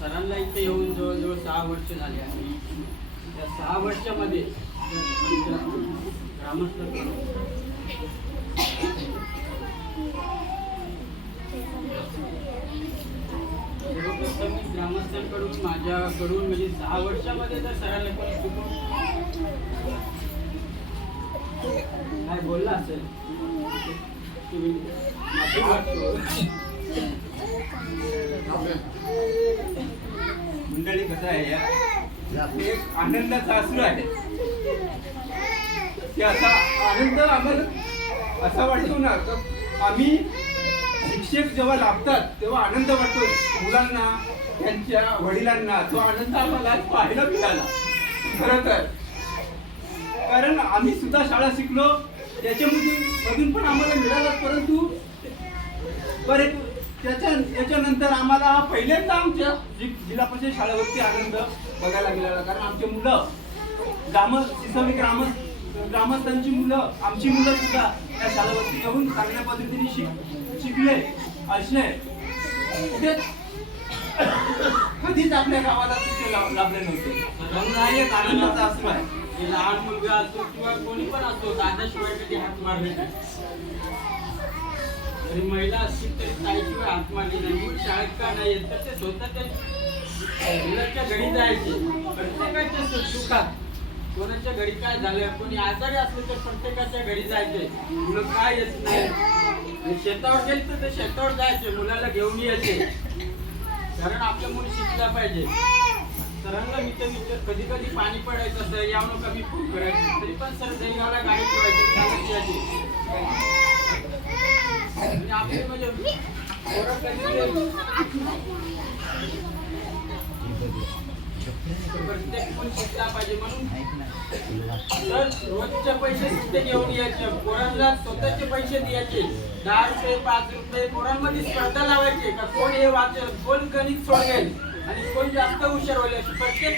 सरांना इथे येऊन जवळजवळ 6 वर्ष झाली आणि त्या 6 वर्षामध्ये ग्रामस्थ सर्वप्रथम मी ग्रामस्थांकडून माझ्याकडून म्हणजे 6 वर्षामध्ये जर सरांना कोणी चुकून काय बोलला असेल माफी मागतो. मंडळी कसं आहे या एक आनंदाचा अश्रू आहे की असा आनंद आम्हाला असा वाटतो ना आम्ही शिक्षक जेव्हा लाभतात तेव्हा आनंद वाटतो मुलांना त्यांच्या वडिलांना तो आनंद आम्हाला आज पाहायला मिळाला खरं तर. कारण आम्ही सुद्धा शाळा शिकलो त्याच्यामधून पण आम्हाला मिळाला परंतु त्याच्यानंतर आम्हाला पहिल्यांदा आमच्या जिल्हा परिषद शाळेवरती आनंद बघायला मिळाला. कारण आमचे मुलं सिसवली ग्रामस्थांची मुलं आमची मुलं सुद्धा त्या शाळेवरती येऊन चांगल्या पद्धतीने शिकले असे कधीच आपल्या गावाला तिथे लाभले नव्हते. म्हणून हा एक आनंदाचा अश्रू आहे. लहान मुलगा असो किंवा कोणी पण असो दादाशिवाय कधी हात मारले नाही. तरी महिला असतील तरी ताईशिवाय हात मारली नाही. मूळ शाळेत का नाही येत तर ते स्वतःच्या मुलाच्या घरी जायचे. प्रत्येकाच्या सुखात कोणाच्या घरी काय झालं कोणी आजारी असले तर प्रत्येकाच्या घरी जायचे. मुलं काय येत नाही शेतावर गेले तर ते शेतावर जायचे मुलाला घेऊन यायचे. कारण आपलं मूल शिकला पाहिजे. सरांना मित्र कधी कधी पाणी पडायचं असं यावं कमी फोन करायचं तरी पण सर दहीगावला गाडी ठेवायची आणि आपले म्हणजे प्रत्येक पण शिकला पाहिजे म्हणून तर रोजचे पैसे सुद्धा घेऊन यायचे. पोरांना स्वतःचे पैसे द्यायचे 10 रुपये 5 रुपये. पोरांमध्ये स्पर्धा लावायचे का कोण हे वाचेल कोण गणित सोडवेल आणि कोण जास्त हुशार होईल अशी प्रत्येक